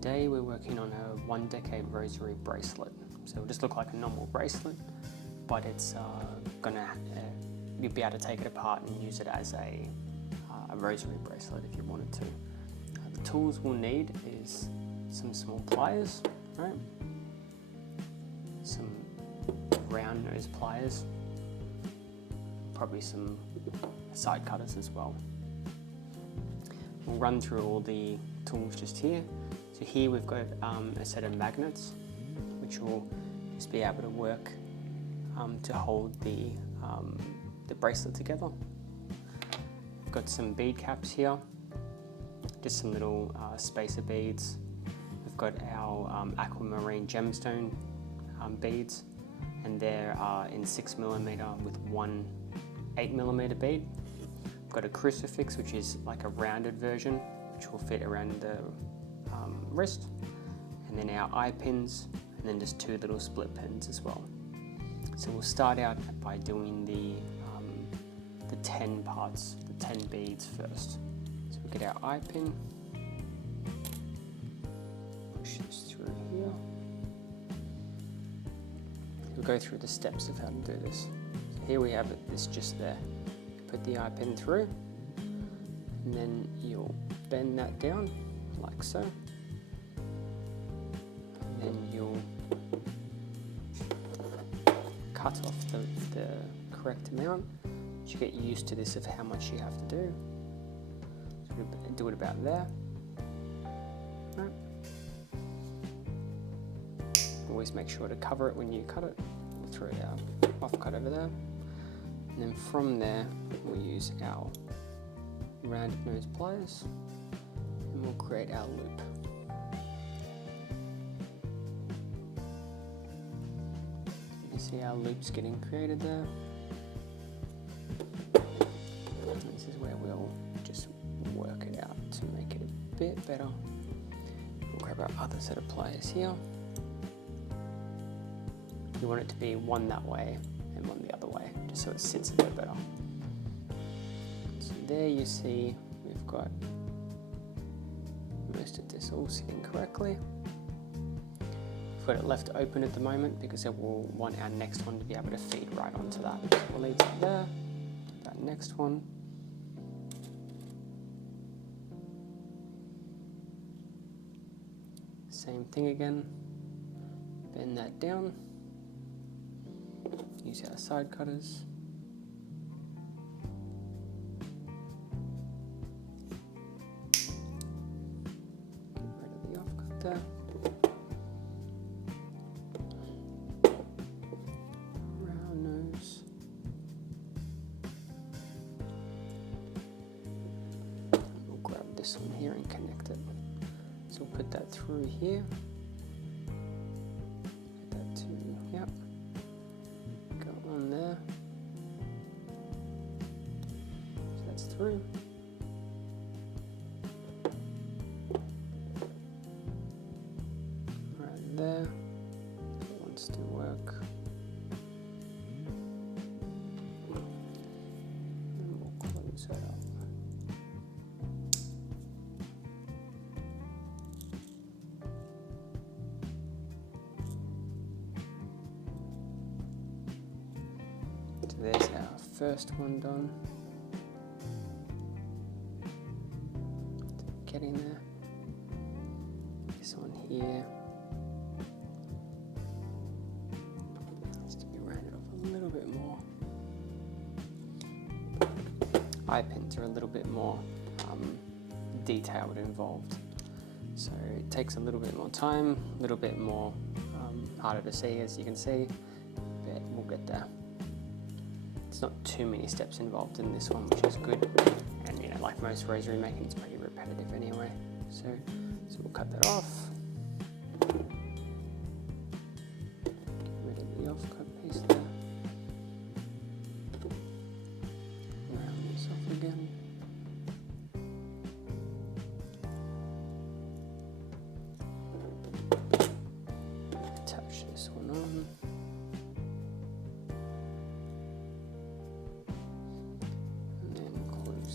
Today we're working on a One Decade Rosary Bracelet. So it'll just look like a normal bracelet, but it's you'll be able to take it apart and use it as a rosary bracelet if you wanted to. The tools we'll need is some small pliers, right? Some round nose pliers, probably some side cutters as well. We'll run through all the tools just here. So here we've got a set of magnets, which will just be able to work to hold the bracelet together. We've got some bead caps here, just some little spacer beads. We've got our Aqua Marine Gemstone Beads, and they're in 6mm with one 8mm bead. We've got a Crucifix, which is like a rounded version, which will fit around the wrist, and then our eye pins, and then just two little split pins as well. So we'll start out by doing the 10 parts, the 10 beads first. So we get our eye pin, push this through here. We'll go through the steps of how to do this. So here we have it, it's just there. Put the eye pin through, and then you'll bend that down like so. And then you'll cut off the correct amount. You get used to this of how much you have to do. So we'll do it about there. Right. Always make sure to cover it when you cut it. We'll throw our offcut over there. And then from there, we'll use our rounded nose pliers and we'll create our loop. You see our loops getting created there. And this is where we'll just work it out to make it a bit better. We'll grab our other set of pliers here. You want it to be one that way and one the other way, just so it sits a bit better. So there you see we've got most of this all sitting correctly. We've got it left open at the moment because we'll want our next one to be able to feed right onto that. So we'll leave that there, that next one. Same thing again, bend that down. Use our side cutters. Get rid of the offcut there. Round nose. We'll grab this one here and connect it. So we'll put that through here. Put that to, yep. On there, so that's through. Right there, it wants to work. And we'll close that up. So there's our first one done. Getting there. This one here has to be rounded off a little bit more. Eye pins are a little bit more detailed and involved. So it takes a little bit more time, a little bit more harder to see, as you can see, but we'll get there. It's not too many steps involved in this one, which is good. And like most rosary making, it's pretty repetitive anyway. So we'll cut that off. Get rid of the offcut piece there. Round this off again. Attach this one on.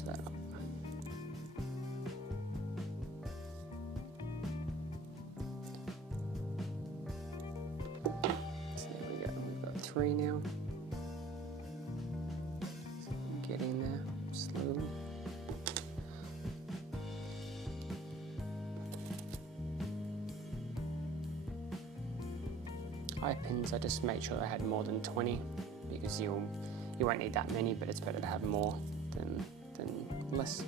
That up. 3 now. Getting there slowly. Eye pins, I just made sure I had more than 20 because you won't need that many, but it's better to have more than less.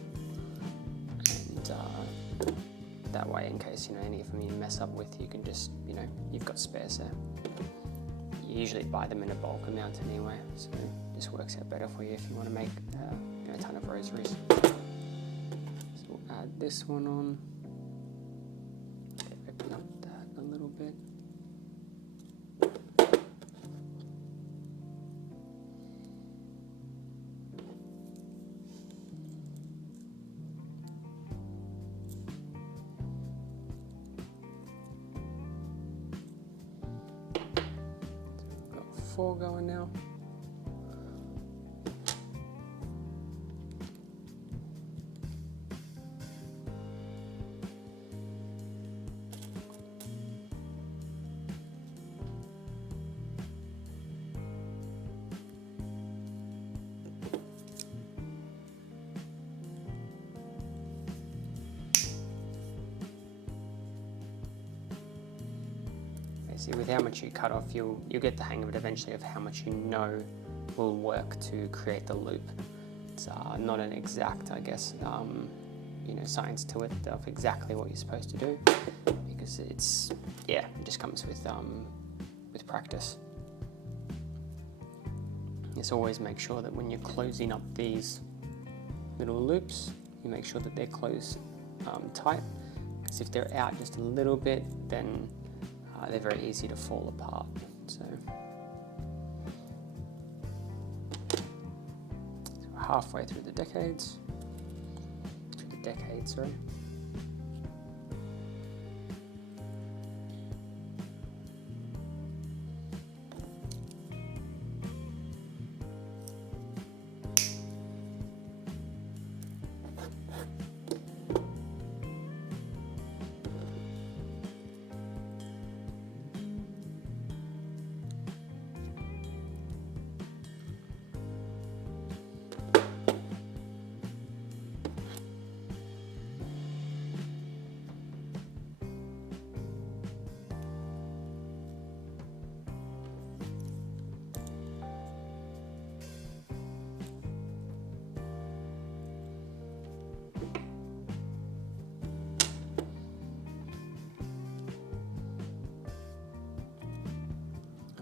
And that way, in case any of them you mess up with, you can just you've got spares there. You usually buy them in a bulk amount anyway, so this works out better for you if you want to make a ton of rosaries. So we'll add this one on. Open up that a little bit. So we've got 4 going now. See, with how much you cut off, you'll get the hang of it eventually of how much will work to create the loop. It's not an exact, I guess, science to it of exactly what you're supposed to do, because it just comes with practice. Just always make sure that when you're closing up these little loops, you make sure that they're closed tight, because if they're out just a little bit, then they're very easy to fall apart. So we're halfway through the decades. Sorry.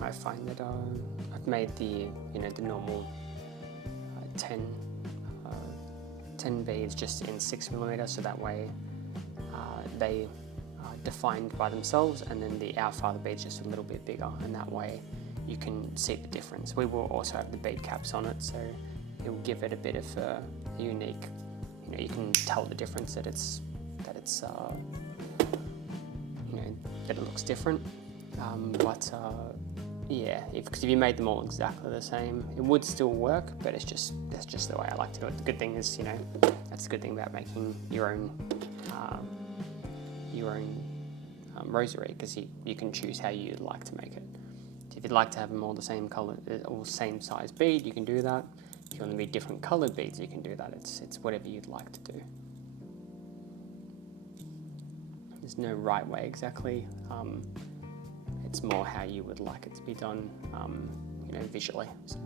I find that I've made the the normal 10 beads just in 6mm, so that way they are defined by themselves, and then the Our Father beads just a little bit bigger, and that way you can see the difference. We will also have the bead caps on it, so it will give it a bit of a unique. You can tell the difference that that it looks different, yeah, because if you made them all exactly the same, it would still work, but that's just the way I like to do it. The good thing is, that's the good thing about making your own rosary, because you can choose how you'd like to make it. If you'd like to have them all the same color, all same size bead, you can do that. If you want them to be different colored beads, you can do that. It's whatever you'd like to do. There's no right way exactly. It's more how you would like it to be done, visually. So.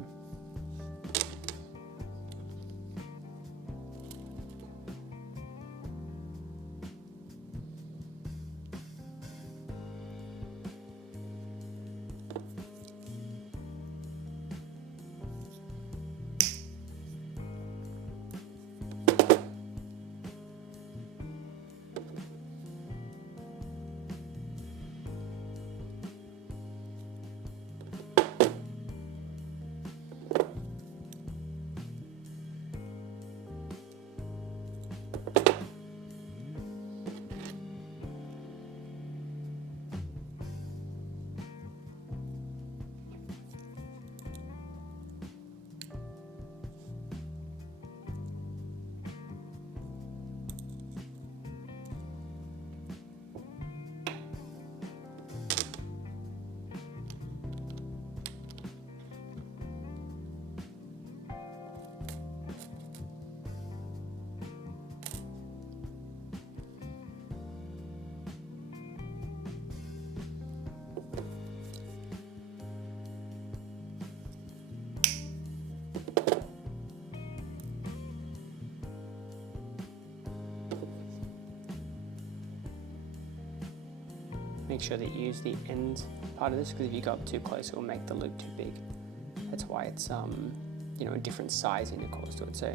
make sure that you use the end part of this, because if you go up too close, it will make the loop too big. That's why it's you know, a different sizing, of course, to it. So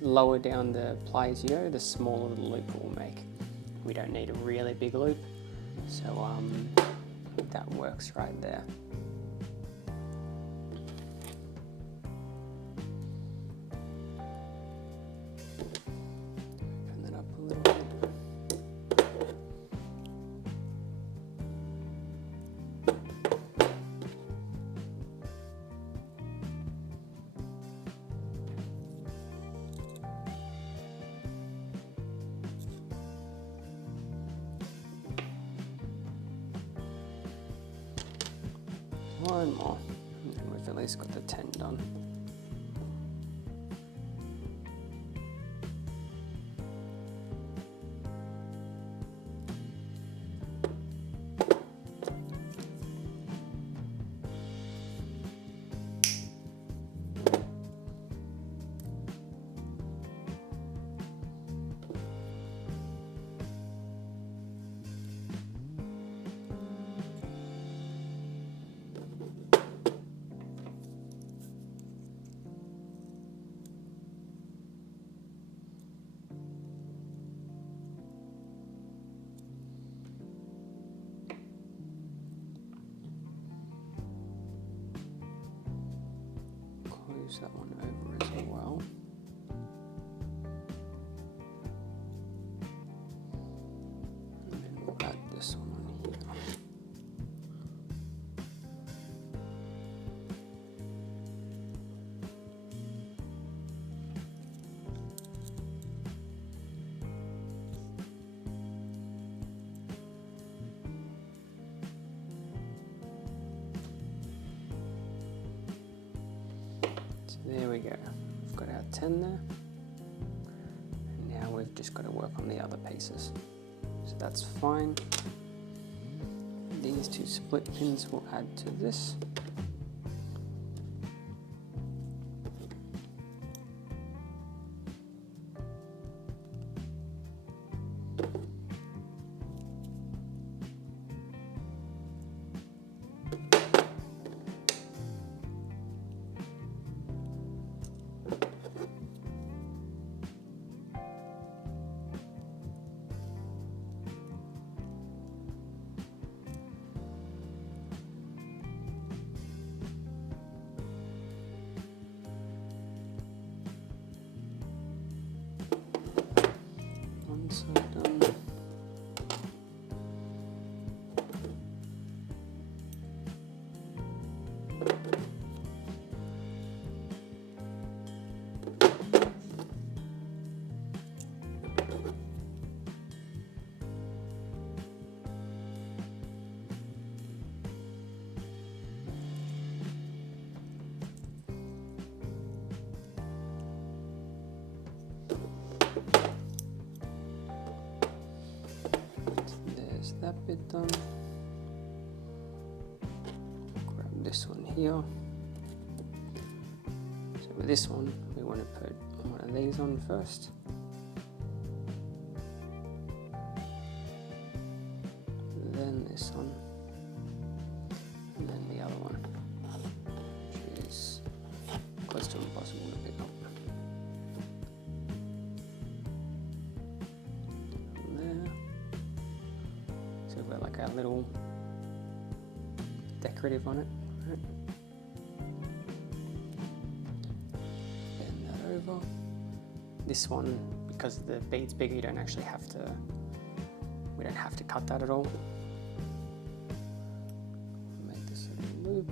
lower down the pliers you go, the smaller the loop it will make. We don't need a really big loop, so that works right there. Open that up a little bit. One more, and then we've at least got the 10 done. Close that one over as well. And then we'll add this one on here. There we go, we've got our 10 there, and now we've just got to work on the other pieces. So that's fine. These two split pins will add to this. So done. That bit done. Grab this one here. So with this one, we want to put one of these on first. Then this one. And then the other one, which is close to impossible to pick up. Like a little decorative on it. Right. Bend that over. This one, because the bead's bigger, you don't actually have to. We don't have to cut that at all. Make this a loop.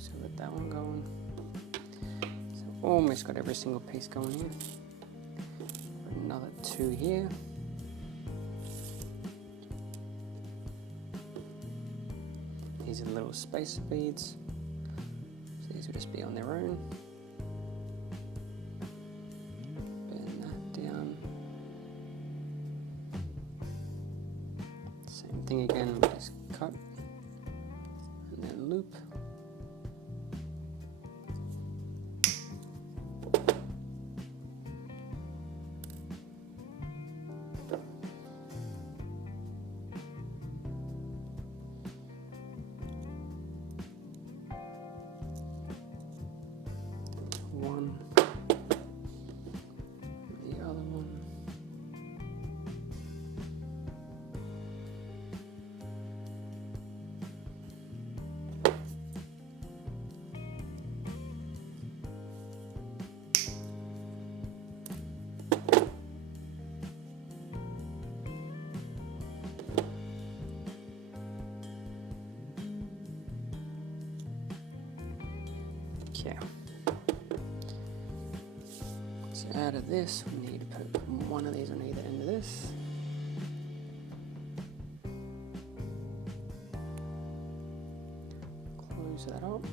So we've got that one going. So almost got every single piece going here. Another 2 here. These are the little spacer beads. So these will just be on their own. Bend that down. Same thing again, we just cut and then loop. One, the other one. Okay. So out of this, we need to put one of these on either end of this. Close that up.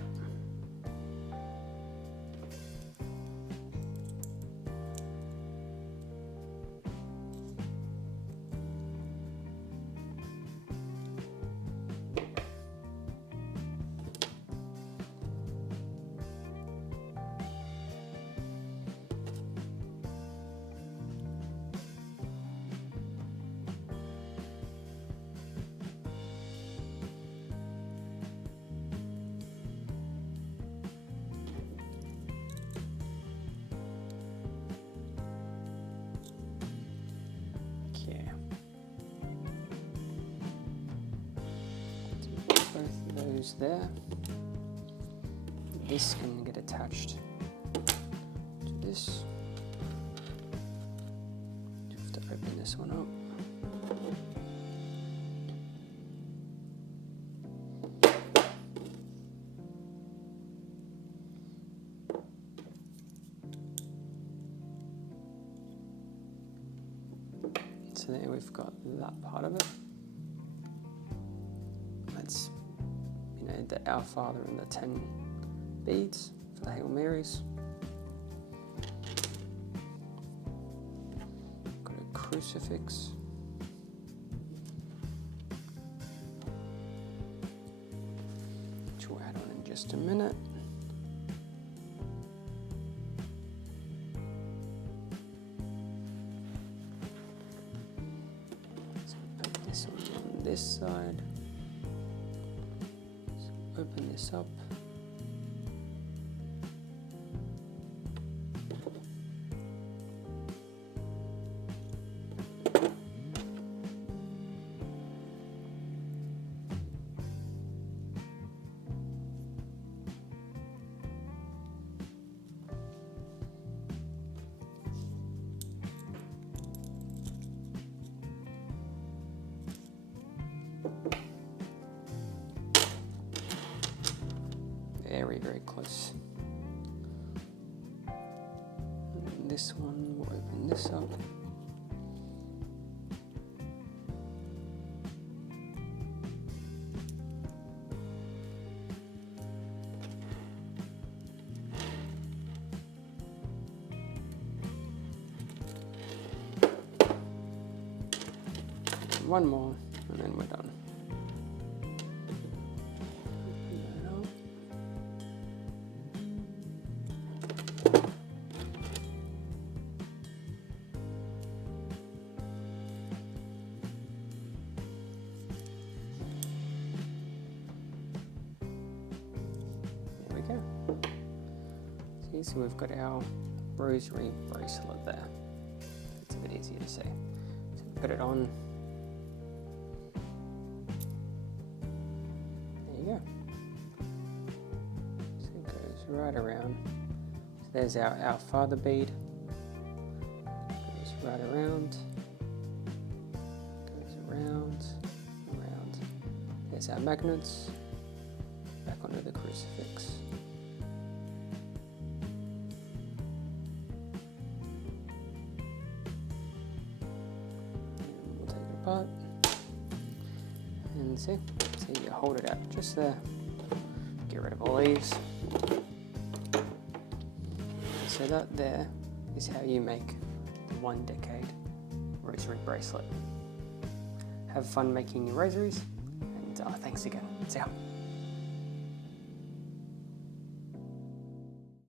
Both of those there. This can get attached to this. You have to open this one up. So there we've got that part of it. That's, you know, the Our Father and the 10 beads for the Hail Marys. Got a crucifix. Which we'll add on in just a minute. So put this on this side. Open this up. Very, very close. And this one, we'll open this up. One more, and then we're done. See, so we've got our rosary bracelet there. It's a bit easier to see. So put it on. There you go. So it goes right around. So there's our Father bead. Goes right around. Goes around, around. There's our magnets. back onto the crucifix. And we'll take it apart and see. So you hold it out just there. Get rid of all these. So that there is how you make the One Decade Rosary Bracelet. Have fun making your rosaries, and thanks again. See ya.